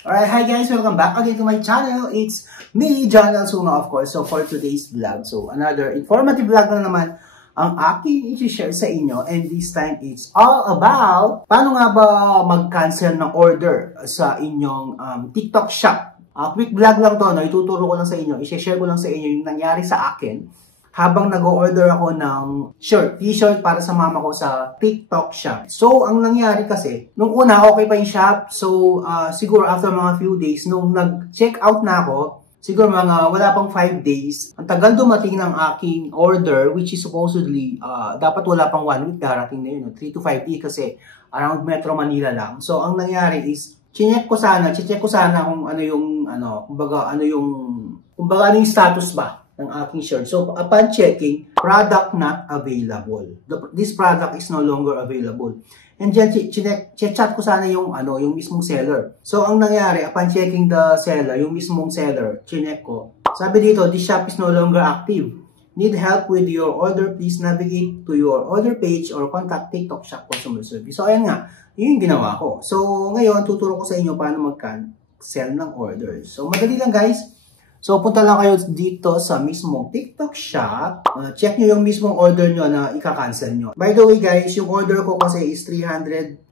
Alright, hi guys, welcome back again to my channel. It's me, John Alsuna, of course. So for today's vlog, so another informative vlog na naman ang aking i-share sa inyo. And this time, it's all about paano nga ba mag-cancel ng order sa inyong TikTok shop. Quick vlog lang to, no? Ituturo ko lang sa inyo, i-share ko lang sa inyo yung nangyari sa akin habang nag-order ako ng t-shirt para sa mama ko sa TikTok shop. So, ang nangyari kasi, nung una, okay pa yung shop. So, siguro after mga few days, nung nag-check out na ako, siguro mga wala pang 5 days, ang tagal dumating ng aking order, which is supposedly, dapat wala pang 1 week, darating na yun, 3 to 5 days kasi around Metro Manila lang. So, ang nangyari is, check ko sana kung ano yung, kumbaga ano yung status ba ng aking shirt. So, upon checking, product not available. This product is no longer available. And then, chat ko sana yung mismong seller. So, ang nangyari, upon checking the seller, yung mismong seller, chinek ko. Sabi dito, this shop is no longer active. Need help with your order? Please navigate to your order page or contact TikTok Shop Customer Service. So, ayan nga. Yun yung ginawa ko. So, ngayon, tuturo ko sa inyo paano mag-cancel ng order. So, madali lang guys. So, punta lang kayo dito sa mismong TikTok Shop. Check nyo yung mismong order nyo na ika-cancel nyo. By the way guys, yung order ko kasi is 306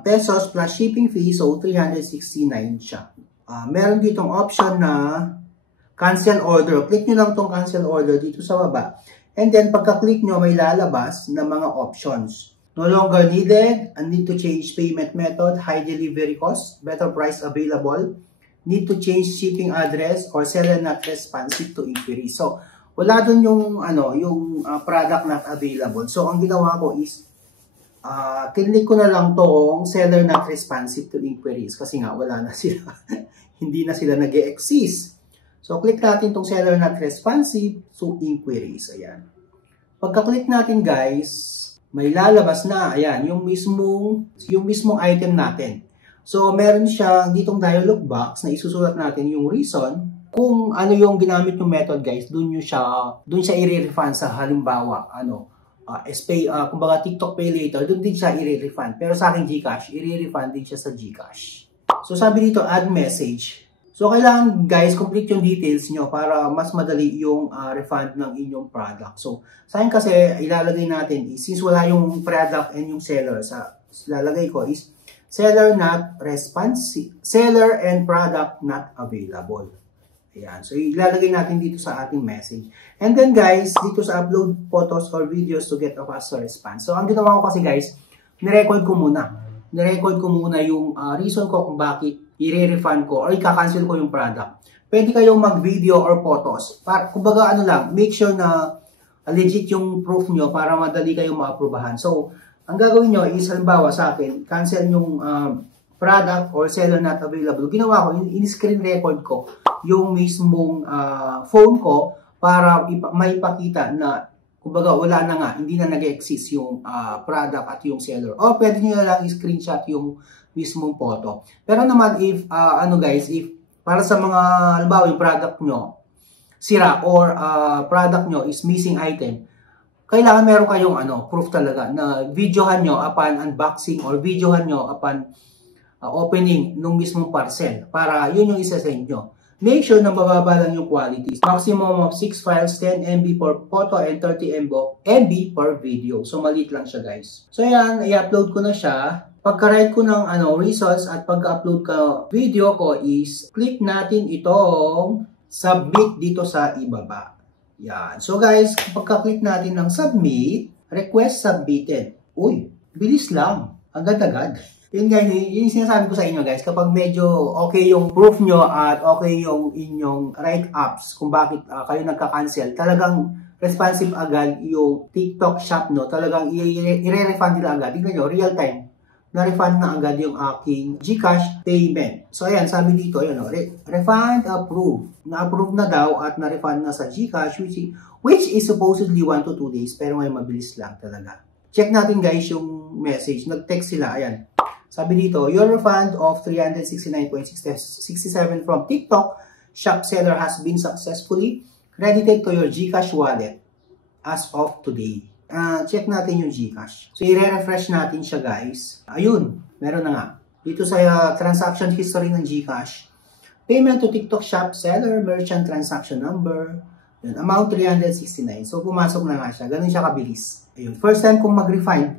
pesos plus shipping fee. So, 369 siya. Meron ditong option na cancel order. Click nyo lang tong cancel order dito sa baba. And then, pagka-click nyo, may lalabas na mga options. No longer needed. Need to change payment method. High delivery cost. Better price available. Need to change shipping address or seller not responsive to inquiry. So, wala dun yung, product not available. So, ang ginawa ko is, click ko na lang tong seller not responsive to inquiries kasi nga, wala na sila. Hindi na sila nag-e-exist. So, click natin tong seller not responsive to inquiries. Ayan. Pagka-click natin, guys, may lalabas na, ayan, yung mismong item natin. So, meron siyang ditong dialog box na isusulat natin yung reason kung ano yung ginamit yung method, guys. Doon siya i-refund sa halimbawa, kumbaga TikTok Pay Later, doon din siya i-refund. Pero sa akin GCash, i-refund din siya sa GCash. So, sabi dito, add message. So, kailangan, guys, complete yung details nyo para mas madali yung refund ng inyong product. So, sa akin kasi, ilalagay natin is, since wala yung product and yung seller, ilalagay ko is, seller not responsive, seller and product not available. Ayan. So, ilalagay natin dito sa ating message. And then, guys, dito sa upload photos or videos to get a faster response. So, ang ginawa ko kasi, guys, nirecord ko muna. Nirecord ko muna yung reason ko kung bakit i-refund ko or ika-cancel ko yung product. Pwede kayong mag-video or photos. Kumbaga, make sure na legit yung proof nyo para madali kayong ma-aprobahan. So, ang gagawin nyo is, halimbawa sa akin, cancel yung product or seller not available. Ginawa ko, in-screen record ko yung mismong phone ko para maipakita na, kumbaga, wala na nga, hindi na nag-exist yung product at yung seller. O pwede nyo lang i-screenshot yung mismong photo. Pero naman, if, if para sa mga, halimbawa, yung product nyo, sira or product nyo is missing item, kailangan meron kayong proof talaga na videohan nyo upon unboxing or videohan nyo upon opening ng mismong parcel para yun yung isa-send nyo. Make sure na mababa lang yung quality. Maximum of 6 files, 10 MB per photo and 30 MB per video. So, maliit lang siya, guys. So, yan, i-upload ko na siya. Pagka-write ko ng results at pagka-upload ka video ko is click natin itong submit dito sa ibaba. Yan. So guys, pagka-click natin ng submit, request submitted. Uy, bilis lang. Agad-agad. Yun guys, yung sinasabi ko sa inyo guys, kapag medyo okay yung proof nyo at okay yung inyong write-ups kung bakit kayo nagka-cancel, talagang responsive agad yung TikTok shop no, talagang i-refund nila agad. Tingnan nyo, real time. Na-refund na agad yung aking GCash payment. So, ayan, sabi dito, refund approved. Na-approve na daw at na-refund na sa GCash, which is supposedly 1 to 2 days, pero ngayon mabilis lang talaga. Check natin guys yung message. Nag-text sila, ayan. Sabi dito, your refund of 369.67 from TikTok shop seller has been successfully credited to your GCash wallet as of today. Check natin yung GCash. So, i-refresh natin siya guys. Ayun, meron na nga. Dito sa transaction history ng GCash, payment to TikTok Shop seller, merchant transaction number, yun, amount 369. So, pumasok na nga siya. Ganun siya kabilis. Ayun. First time kong mag-refund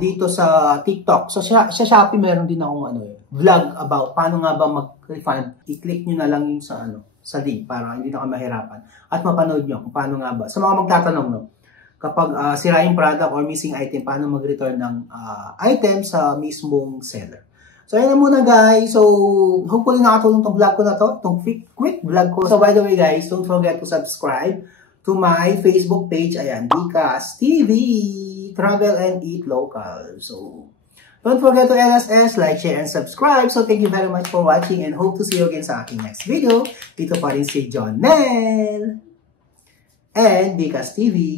dito sa TikTok. So, sa Shopee, meron din akong vlog about paano nga ba mag-refund. I-click nyo na lang yung sa link para hindi na kayo mahirapan. At mapanood nyo kung paano nga ba. Sa mga magtatanong, no, kapag sira yung product or missing item, paano mag-return ng item sa mismong seller. So, ayun na muna guys. So, hopefully nakatulong tong vlog ko na to. Itong quick vlog ko. So, by the way guys, don't forget to subscribe to my Facebook page. Ayan, Bicas TV, Travel and Eat Local. So, don't forget to LSS, like, share, and subscribe. So, thank you very much for watching and hope to see you again sa aking next video. Dito pa rin si John Nel and Bicas TV.